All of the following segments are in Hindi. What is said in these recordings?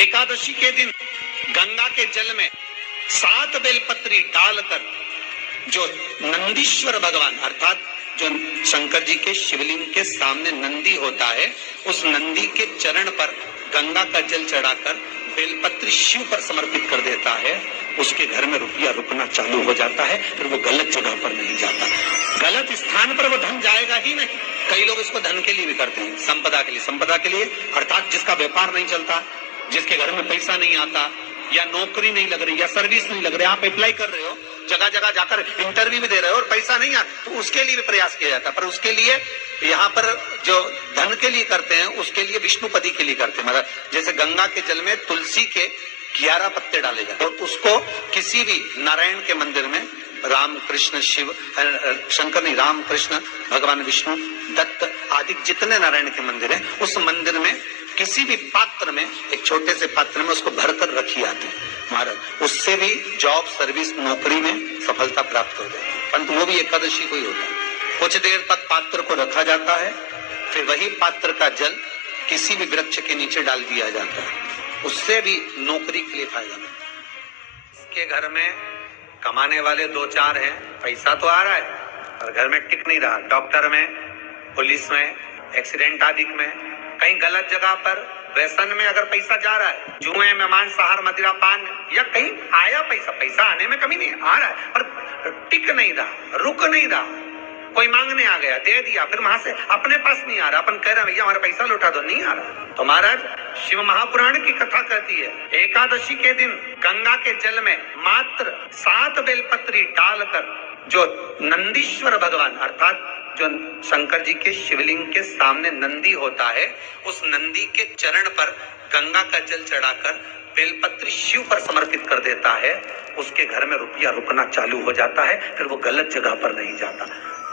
एकादशी के दिन गंगा के जल में 7 बेलपत्री डालकर जो नंदीश्वर भगवान अर्थात जो शंकर जी के शिवलिंग के सामने नंदी होता है, उस नंदी के चरण पर गंगा का जल चढ़ाकर बेलपत्री शिव पर समर्पित कर देता है, उसके घर में रुपया रुकना चालू हो जाता है। फिर वो गलत जगह पर नहीं जाता, गलत स्थान पर वो धन जाएगा ही नहीं। कई लोग इसको धन के लिए भी करते हैं, संपदा के लिए। संपदा के लिए अर्थात जिसका व्यापार नहीं चलता, जिसके घर में पैसा नहीं आता, या नौकरी नहीं लग रही, या सर्विस नहीं लग रही, आप अप्लाई कर रहे हो, जगह जगह जाकर इंटरव्यू भी दे रहे हो और पैसा नहीं आता, तो उसके लिए भी प्रयास किया जाता है। पर उसके लिए यहाँ पर जो धन के लिए करते हैं, उसके लिए विष्णुपति के लिए करते हैं। मतलब जैसे गंगा के जल में तुलसी के 11 पत्ते डाले जाते हैं, और उसको किसी भी नारायण के मंदिर में राम कृष्ण शिव शंकर नहीं, राम कृष्ण भगवान विष्णु दत्त आदि जितने नारायण के मंदिर हैं, उस मंदिर में किसी भी पात्र में, एक छोटे से पात्र में उसको भरकर रखी आते हैं महाराज। उससे भी जॉब सर्विस नौकरी में सफलता प्राप्त हो जाती है। परंतु वो भी एकादशी को ही होता है। कुछ देर तक पात्र को रखा जाता है, फिर वही पात्र का जल किसी भी वृक्ष के नीचे डाल दिया जाता है, उससे भी नौकरी के लिए फायदा है। इसके घर में कमाने वाले 2-4 हैं, पैसा तो आ रहा है और घर में टिक नहीं रहा। डॉक्टर में, पुलिस में, एक्सीडेंट आदि में, कहीं गलत जगह पर व्यसन में अगर पैसा जा रहा है, जुए में, मांसाहार, मदिरा पान, या कहीं आया पैसा आने में कमी नहीं, आ रहा है पर टिक नहीं रहा, रुक नहीं रहा। कोई मांगने आ गया, दे दिया, फिर वहां से अपने पास नहीं आ रहा, अपन कह रहे हैं भैया हमारा पैसा लौटा दो, नहीं आ रहा। तो महाराज शिव महापुराण की कथा कहती है, एकादशी के दिन गंगा के जल में मात्र 7 बेलपत्री डालकर जो नंदीश्वर भगवान अर्थात जो शंकर जी के शिवलिंग के सामने नंदी होता है, उस नंदी के चरण पर गंगा का जल चढ़ाकर बेलपत्री शिव पर समर्पित कर देता है, उसके घर में रुपया रुकना चालू हो जाता है। फिर वो गलत जगह पर नहीं जाता,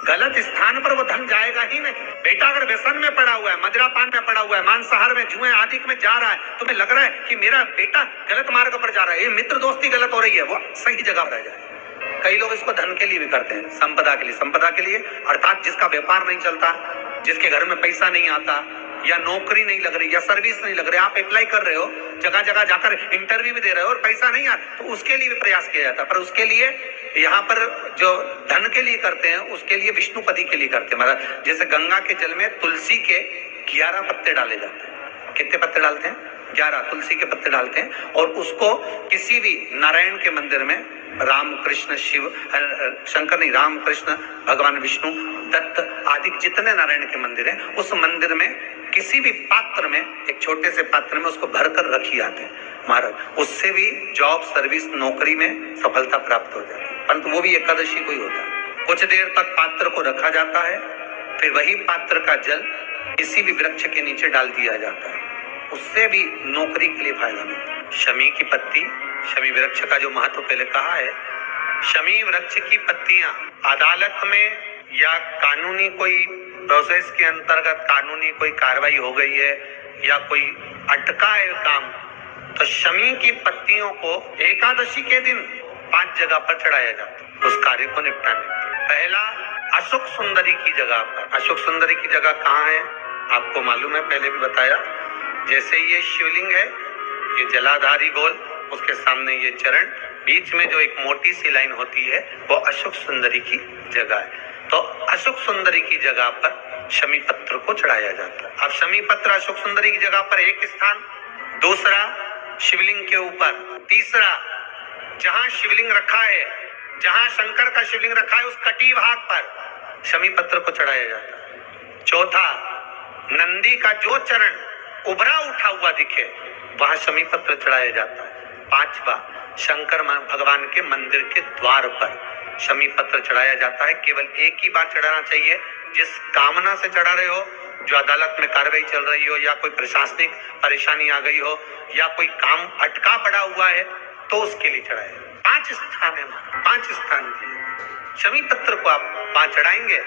गलत स्थान पर वो धन जाएगा ही नहीं। बेटा अगर व्यसन में पड़ा हुआ है, मदिरा पान में पड़ा हुआ है, मांसाहार में, जुए आदि में जा रहा है, तुम्हें लग रहा है कि मेरा बेटा गलत मार्ग पर जा रहा है, ये मित्र दोस्ती गलत हो रही है, वो सही जगह पर जाए। कई लोग इसको धन के लिए भी करते हैं, संपदा के लिए। संपदा के लिए अर्थात जिसका व्यापार नहीं चलता, जिसके घर में पैसा नहीं आता, या नौकरी नहीं लग रही, या सर्विस नहीं लग रही, आप अप्लाई कर रहे हो, जगह जगह जाकर इंटरव्यू भी दे रहे हो और पैसा नहीं आता, तो उसके लिए भी प्रयास किया जाता है। पर उसके लिए यहाँ पर जो धन के लिए करते हैं, उसके लिए विष्णुपति के लिए करते हैं। मतलब जैसे गंगा के जल में तुलसी के 11 पत्ते डाले जाते हैं। कितने पत्ते डालते हैं? 11 तुलसी के पत्ते डालते हैं, और उसको किसी भी नारायण के मंदिर में राम कृष्ण शिव शंकर नहीं, राम कृष्ण भगवान विष्णु दत्त आदि जितने नारायण के मंदिर हैं, उस मंदिर में किसी भी पात्र में, एक छोटे से पात्र में उसको भरकर रखी आते हैं महाराज। उससे भी जॉब सर्विस नौकरी में सफलता प्राप्त हो जाती है। परंतु वो भी एकादशी को ही होता है। कुछ देर तक पात्र को रखा जाता है, फिर वही पात्र का जल किसी भी वृक्ष के नीचे डाल दिया जाता है, उससे भी नौकरी के लिए फायदा मिलता है। शमी की पत्ती, शमी वृक्ष का जो महत्व पहले कहा है, शमी वृक्ष की पत्तियां अदालत में या कानूनी कोई प्रोसेस के अंतर्गत कानूनी कोई कार्रवाई हो गई है, या कोई अटका है काम, तो शमी की पत्तियों को एकादशी के दिन 5 जगह पर चढ़ाया जाता है उस कार्य को निपटाने। पहला अशोक सुंदरी की जगह पर। अशोक सुंदरी की जगह कहाँ है आपको मालूम है, पहले भी बताया। जैसे ये शिवलिंग है, ये जलाधारी गोल, उसके सामने ये चरण, बीच में जो एक मोटी सी लाइन होती है, वो अशोक सुंदरी की जगह है। तो अशोक सुंदरी की जगह पर शमी पत्र को चढ़ाया जाता है। अब शमी पत्र अशोक सुंदरी की जगह पर एक स्थान, दूसरा शिवलिंग के ऊपर, तीसरा जहां शिवलिंग रखा है, जहां शंकर का शिवलिंग रखा है, उस कटी भाग पर शमी पत्र को चढ़ाया जाता है। चौथा, नंदी का जो चरण उभरा उठा हुआ दिखे, वहां शमी पत्र चढ़ाया जाता है। पांचवा, शंकर भगवान के मंदिर के द्वार पर शमी पत्र चढ़ाया जाता है। केवल एक ही बार चढ़ाना चाहिए, जिस कामना से चढ़ा रहे हो, जो अदालत में कार्रवाई चल रही हो, या कोई प्रशासनिक परेशानी आ गई हो, या कोई काम अटका पड़ा हुआ है, तो उसके लिए चढ़ाए। 5 स्थान है, 5 स्थान के शमी पत्र को आप 5 चढ़ाएंगे,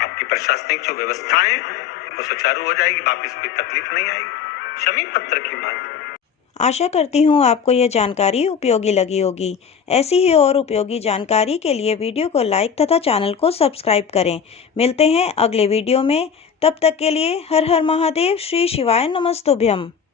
आपकी प्रशासनिक जो व्यवस्थाएं वो सुचारू हो जाएगी, वापिस कोई तकलीफ नहीं आएगी। शमी पत्र की बात। आशा करती हूँ आपको यह जानकारी उपयोगी लगी होगी। ऐसी ही और उपयोगी जानकारी के लिए वीडियो को लाइक तथा चैनल को सब्सक्राइब करें। मिलते हैं अगले वीडियो में, तब तक के लिए हर हर महादेव। श्री शिवाय नमस्तुभ्यम।